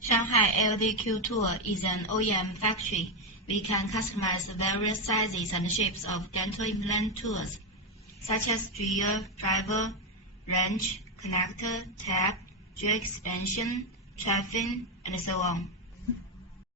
Shanghai LDQ Tool is an OEM factory. We can customize various sizes and shapes of dental implant tools, such as drill, driver, wrench, connector, tab, drill expansion, traffic, and so on.